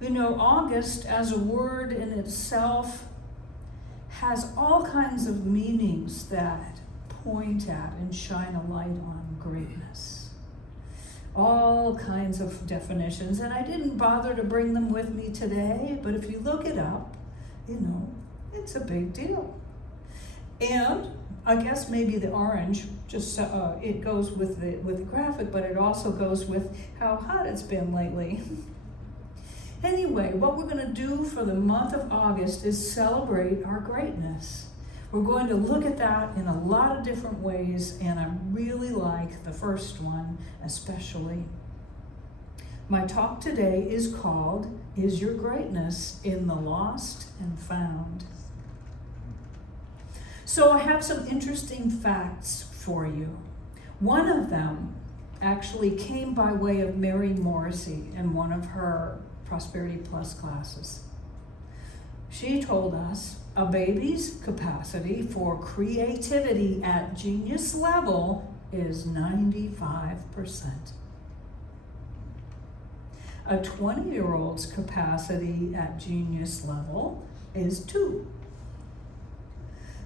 You know, August as a word in itself has all kinds of meanings that point at and shine a light on greatness. All kinds of definitions, and I didn't bother to bring them with me today, but if you look it up, you know, it's a big deal. And I guess maybe the orange, just it goes with the graphic, but it also goes with how hot it's been lately. Anyway, what we're going to do for the month of August is celebrate our greatness. We're going to look at that in a lot of different ways, and I really like the first one especially. My talk today is called, Is Your Greatness in the Lost and Found? So I have some interesting facts for you. One of them actually came by way of Mary Morrissey in one of her Prosperity Plus classes. She told us a baby's capacity for creativity at genius level is 95%. A 20-year-old's capacity at genius level is 2.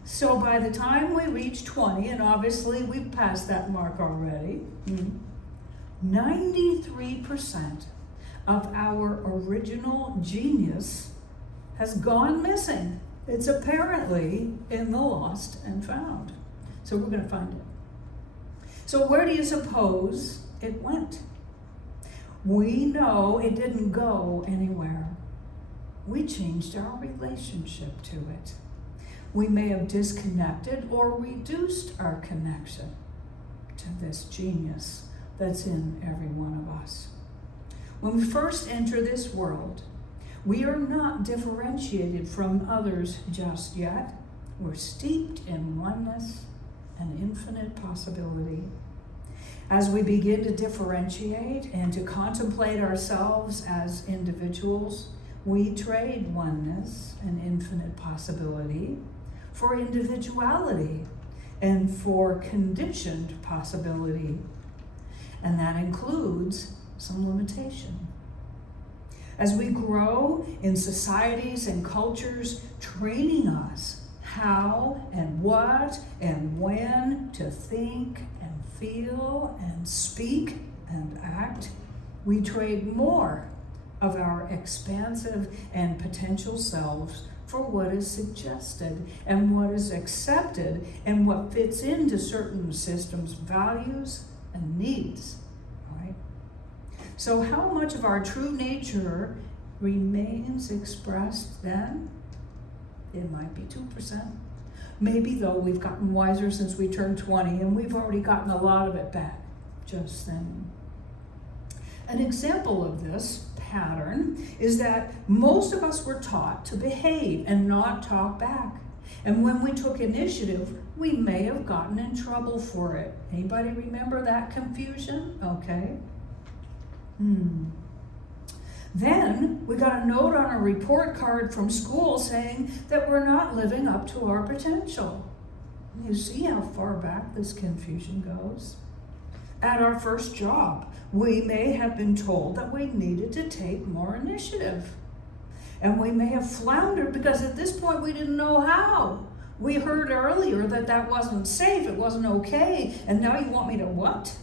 So by the time we reach 20, and obviously we've passed that mark already, 93% of our original genius has gone missing. It's apparently in the lost and found. So we're going to find it. So where do you suppose it went? We know it didn't go anywhere. We changed our relationship to it. We may have disconnected or reduced our connection to this genius that's in every one of us. When we first enter this world, we are not differentiated from others just yet. We're steeped in oneness and infinite possibility. As we begin to differentiate and to contemplate ourselves as individuals, we trade oneness and infinite possibility for individuality and for conditioned possibility. And that includes some limitation. As we grow in societies and cultures training us how and what and when to think and feel and speak and act, we trade more of our expansive and potential selves for what is suggested and what is accepted and what fits into certain systems, values, and needs. So how much of our true nature remains expressed then? It might be 2%. Maybe, though, we've gotten wiser since we turned 20 and we've already gotten a lot of it back just then. An example of this pattern is that most of us were taught to behave and not talk back. And when we took initiative, we may have gotten in trouble for it. Anybody remember that confusion? Okay. Then we got a note on a report card from school saying that we're not living up to our potential. You see how far back this confusion goes? At our first job, we may have been told that we needed to take more initiative. And we may have floundered because at this point we didn't know how. We heard earlier that that wasn't safe, it wasn't okay, and now you want me to what?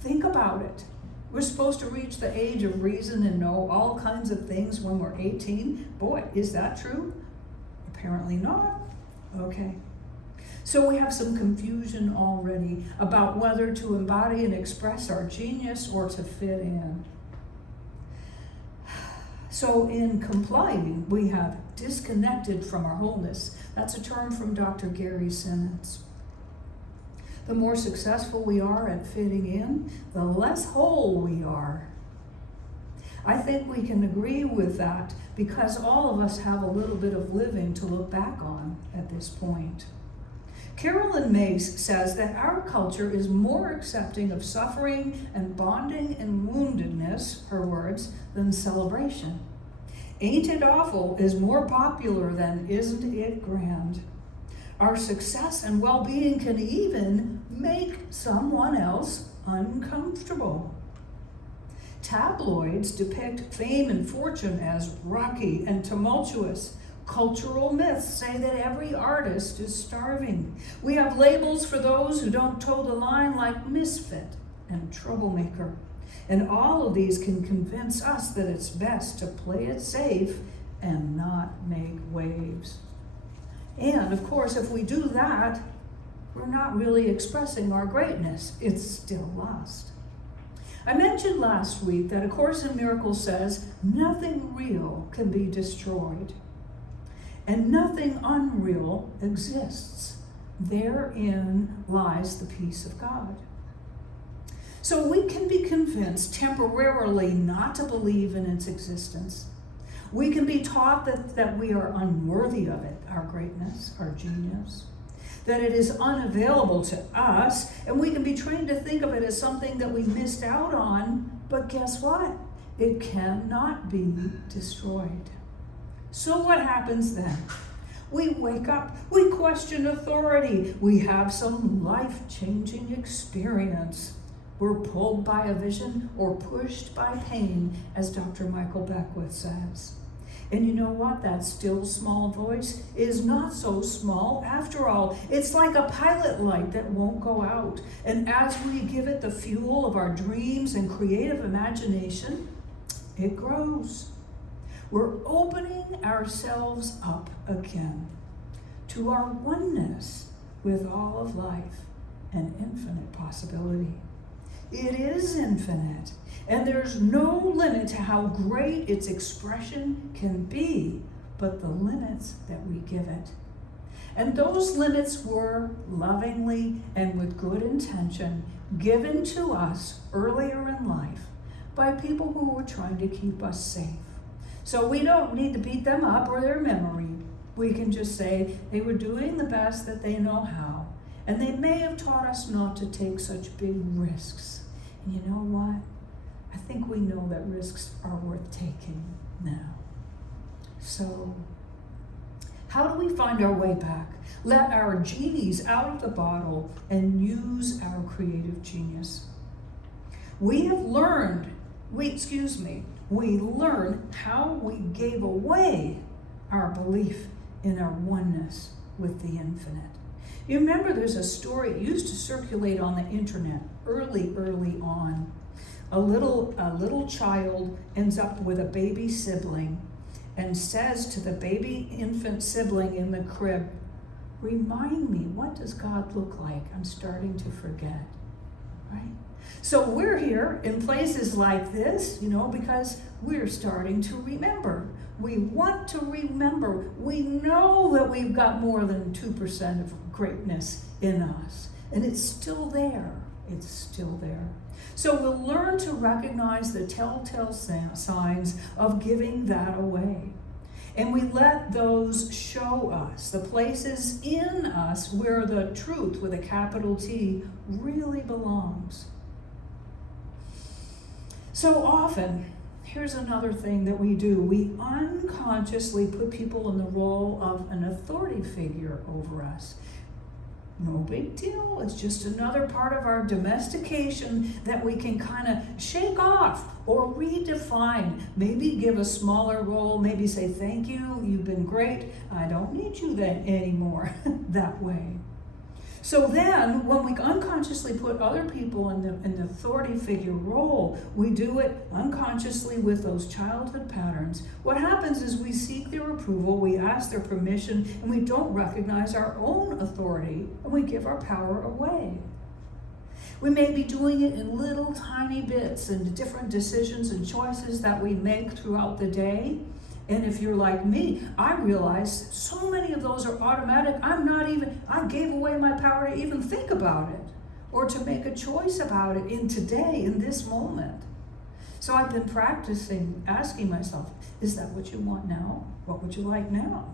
Think about it. We're supposed to reach the age of reason and know all kinds of things when we're 18. Boy, is that true? Apparently not. Okay. So we have some confusion already about whether to embody and express our genius or to fit in. So in complying, we have disconnected from our wholeness. That's a term from Dr. Gary Simmons. The more successful we are at fitting in, the less whole we are. I think we can agree with that because all of us have a little bit of living to look back on at this point. Carolyn Mace says that our culture is more accepting of suffering and bonding and woundedness, her words, than celebration. Ain't it awful is more popular than isn't it grand. Our success and well-being can even make someone else uncomfortable. Tabloids depict fame and fortune as rocky and tumultuous. Cultural myths say that every artist is starving. We have labels for those who don't toe the line, like misfit and troublemaker. And all of these can convince us that it's best to play it safe and not make waves. And of course, if we do that, we're not really expressing our greatness. It's still lost. I mentioned last week that A Course in Miracles says nothing real can be destroyed, and nothing unreal exists. Therein lies the peace of God. So we can be convinced temporarily not to believe in its existence. We can be taught that we are unworthy of it, our greatness, our genius, that it is unavailable to us, and we can be trained to think of it as something that we missed out on, but guess what? It cannot be destroyed. So what happens then? We wake up, we question authority, we have some life-changing experience. We're pulled by a vision or pushed by pain, as Dr. Michael Beckwith says. And you know what? That still small voice is not so small after all. It's like a pilot light that won't go out. And as we give it the fuel of our dreams and creative imagination, it grows. We're opening ourselves up again to our oneness with all of life and infinite possibility. It is infinite, and there's no limit to how great its expression can be, but the limits that we give it. And those limits were lovingly and with good intention given to us earlier in life by people who were trying to keep us safe. So we don't need to beat them up or their memory. We can just say they were doing the best that they know how, and they may have taught us not to take such big risks. And you know what? I think we know that risks are worth taking now. So, how do we find our way back? Let our genies out of the bottle and use our creative genius. We learn how we gave away our belief in our oneness with the infinite. You remember there's a story, it used to circulate on the internet early on. A little child ends up with a baby sibling and says to the baby infant sibling in the crib, "Remind me, what does God look like? I'm starting to forget." Right? So we're here in places like this, because we're starting to remember. We want to remember. We know that we've got more than 2% of greatness in us, and it's still there. It's still there. So we'll learn to recognize the telltale signs of giving that away. And we let those show us the places in us where the truth with a capital T really belongs. So often, here's another thing that we do. We unconsciously put people in the role of an authority figure over us. No big deal. It's just another part of our domestication that we can kind of shake off or redefine. Maybe give a smaller role, maybe say, "Thank you, you've been great. I don't need you then anymore," that way. So then, when we unconsciously put other people in the authority figure role, we do it unconsciously with those childhood patterns. What happens is we seek their approval, we ask their permission, and we don't recognize our own authority, and we give our power away. We may be doing it in little tiny bits and different decisions and choices that we make throughout the day. And if you're like me, I realize so many of those are automatic. I gave away my power to even think about it or to make a choice about it in today, in this moment. So I've been practicing asking myself, is that what you want now? What would you like now?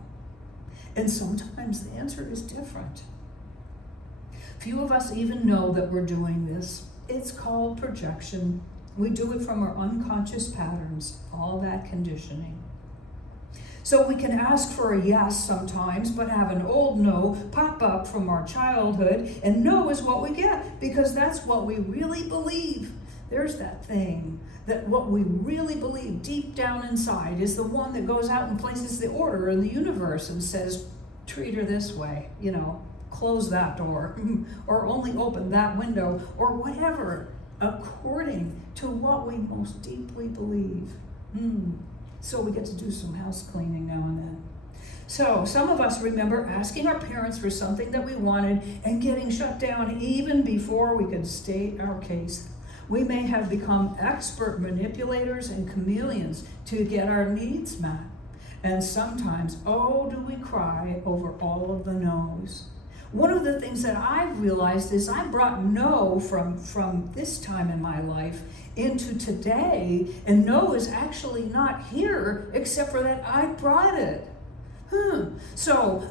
And sometimes the answer is different. Few of us even know that we're doing this. It's called projection. We do it from our unconscious patterns, all that conditioning. So we can ask for a yes sometimes, but have an old no pop up from our childhood, and no is what we get because that's what we really believe. There's that thing that what we really believe deep down inside is the one that goes out and places the order in the universe and says, treat her this way, close that door, or only open that window, or whatever, according to what we most deeply believe. So we get to do some house cleaning now and then. So some of us remember asking our parents for something that we wanted and getting shut down even before we could state our case. We may have become expert manipulators and chameleons to get our needs met. And sometimes, oh, do we cry over all of the no's. One of the things that I've realized is I brought no from this time in my life into today, and no is actually not here except for that I brought it. So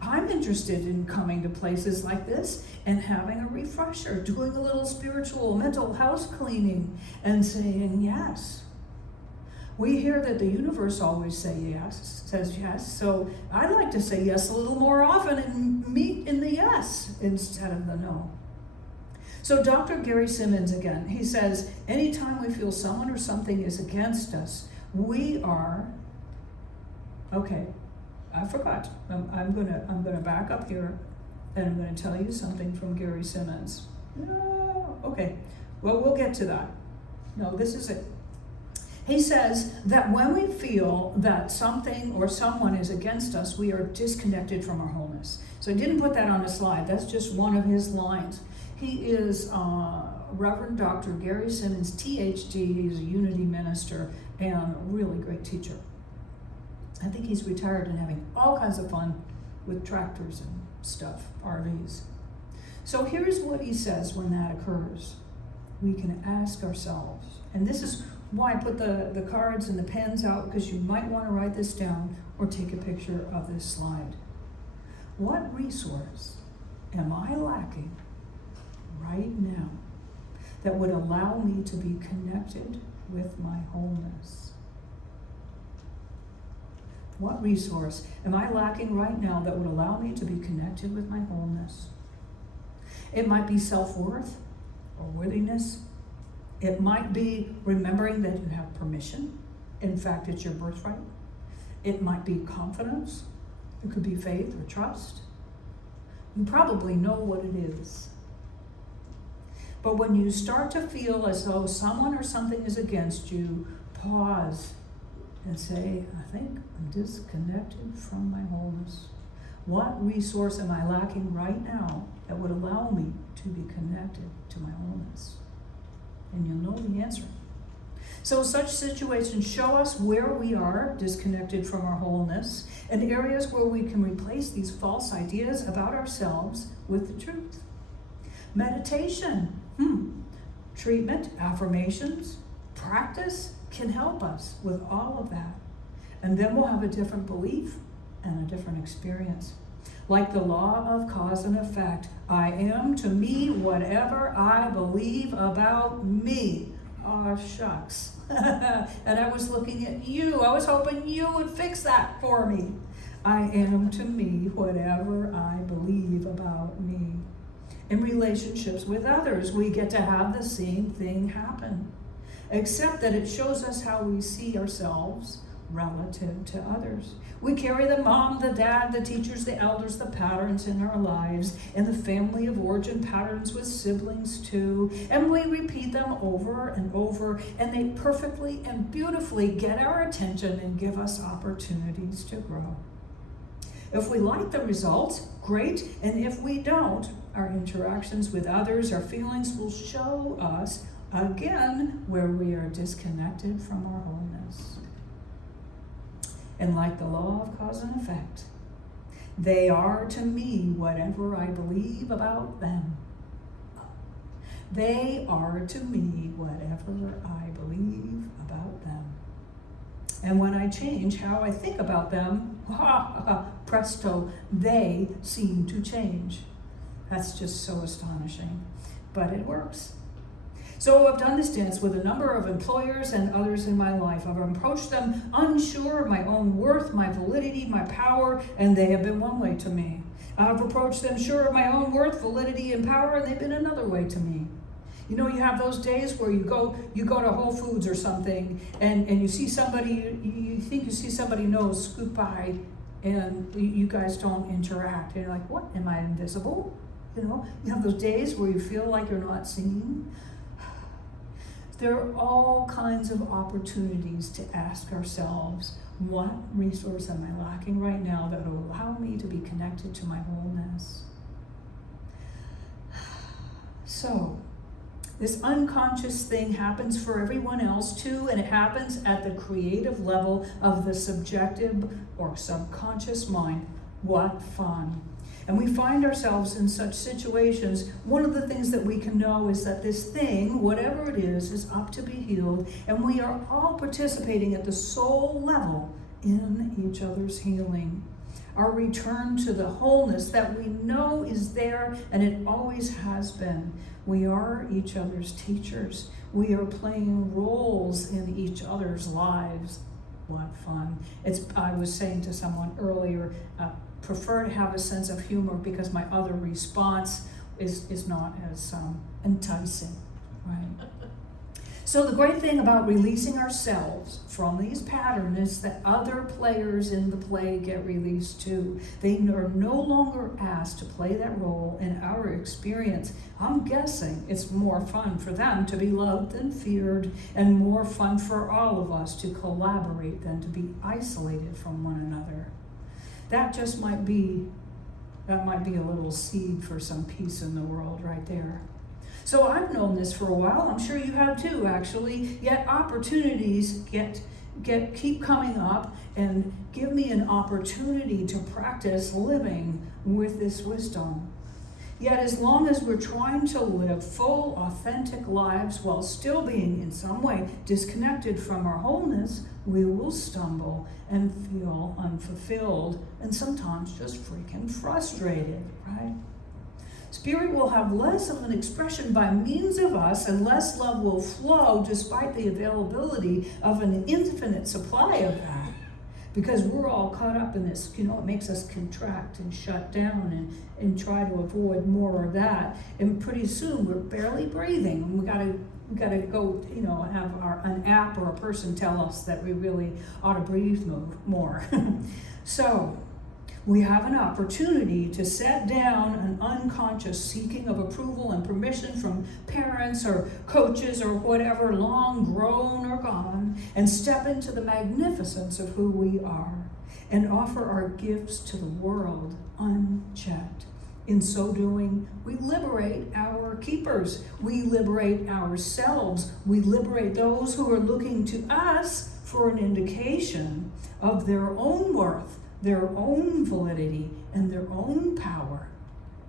I'm interested in coming to places like this and having a refresher, doing a little spiritual, mental house cleaning, and saying yes. We hear that the universe always says yes, so I'd like to say yes a little more often and meet in the yes instead of the no. So Dr. Gary Simmons again, he says, anytime we feel someone or something is against us, we are, okay, I forgot. I'm gonna back up here, and I'm gonna tell you something from Gary Simmons. Okay, well, we'll get to that. No, this is it. He says that when we feel that something or someone is against us, we are disconnected from our wholeness. So I didn't put that on the slide. That's just one of his lines. He is Reverend Dr. Gary Simmons, THD. He's a Unity minister and a really great teacher. I think he's retired and having all kinds of fun with tractors and stuff, RVs. So here's what he says when that occurs. We can ask ourselves, and this is why I put the cards and the pens out, because you might want to write this down or take a picture of this slide. What resource am I lacking right now that would allow me to be connected with my wholeness? What resource am I lacking right now that would allow me to be connected with my wholeness? It might be self-worth or worthiness. It might be remembering that you have permission. In fact, it's your birthright. It might be confidence. It could be faith or trust. You probably know what it is. But when you start to feel as though someone or something is against you, pause and say, I think I'm disconnected from my wholeness. What resource am I lacking right now that would allow me to be connected to my wholeness? And you'll know the answer. So such situations show us where we are disconnected from our wholeness and areas where we can replace these false ideas about ourselves with the truth. Meditation, treatment, affirmations, practice can help us with all of that. And then we'll have a different belief and a different experience. Like the law of cause and effect, I am to me whatever I believe about me. Oh, shucks. And I was looking at you. I was hoping you would fix that for me. I am to me whatever I believe about me. In relationships with others, we get to have the same thing happen, except that it shows us how we see ourselves relative to others. We carry the mom, the dad, the teachers, the elders, the patterns in our lives, and the family of origin patterns with siblings too, and we repeat them over and over, and they perfectly and beautifully get our attention and give us opportunities to grow. If we like the results, great, and if we don't, our interactions with others, our feelings will show us again where we are disconnected from our wholeness. And like the law of cause and effect, they are to me whatever I believe about them. They are to me whatever I believe about them. And when I change how I think about them, presto, they seem to change. That's just so astonishing, but it works. So I've done this dance with a number of employers and others in my life. I've approached them unsure of my own worth, my validity, my power, and they have been one way to me. I've approached them sure of my own worth, validity, and power, and they've been another way to me. You know, you have those days where you go to Whole Foods or something, and you see somebody, you think you see somebody nose scoot by, and you guys don't interact. And you're like, what, am I invisible? You know, you have those days where you feel like you're not seen. There are all kinds of opportunities to ask ourselves, what resource am I lacking right now that will allow me to be connected to my wholeness? So, this unconscious thing happens for everyone else too, and it happens at the creative level of the subjective or subconscious mind. What fun. And we find ourselves in such situations. One of the things that we can know is that this thing, whatever it is up to be healed, and we are all participating at the soul level in each other's healing. Our return to the wholeness that we know is there, and it always has been. We are each other's teachers. We are playing roles in each other's lives. What fun. I was saying to someone earlier, prefer to have a sense of humor because my other response is not as enticing, right? So the great thing about releasing ourselves from these patterns is that other players in the play get released too. They are no longer asked to play that role in our experience. I'm guessing it's more fun for them to be loved than feared, and more fun for all of us to collaborate than to be isolated from one another. That might be a little seed for some peace in the world right there. So I've known this for a while. I'm sure you have too, actually. Yet opportunities keep coming up and give me an opportunity to practice living with this wisdom. Yet as long as we're trying to live full, authentic lives while still being in some way disconnected from our wholeness, we will stumble and feel unfulfilled and sometimes just freaking frustrated, right? Spirit will have less of an expression by means of us, and less love will flow despite the availability of an infinite supply of that. Because we're all caught up in this, it makes us contract and shut down and try to avoid more of that. And pretty soon we're barely breathing. And we gotta go, have an app or a person tell us that we really ought to breathe more. So we have an opportunity to set down an unconscious seeking of approval and permission from parents or coaches or whatever, long grown or gone, and step into the magnificence of who we are and offer our gifts to the world unchecked. In so doing, we liberate our keepers. We liberate ourselves. We liberate those who are looking to us for an indication of their own worth, their own validity, and their own power.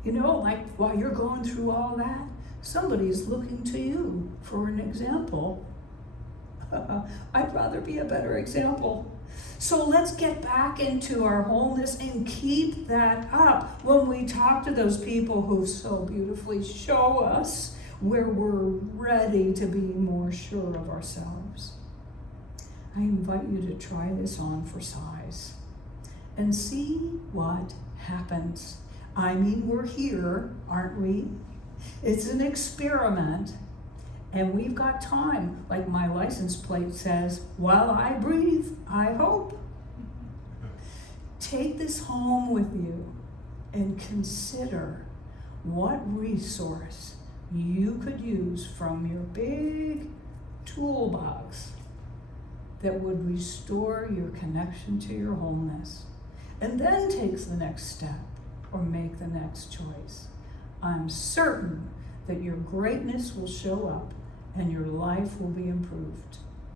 Like while you're going through all that, somebody's looking to you for an example. I'd rather be a better example. So let's get back into our wholeness and keep that up when we talk to those people who so beautifully show us where we're ready to be more sure of ourselves. I invite you to try this on for size and see what happens. We're here, aren't we? It's an experiment, and we've got time. Like my license plate says, while I breathe, I hope. Take this home with you and consider what resource you could use from your big toolbox that would restore your connection to your wholeness. And then takes the next step or make the next choice. I'm certain that your greatness will show up and your life will be improved.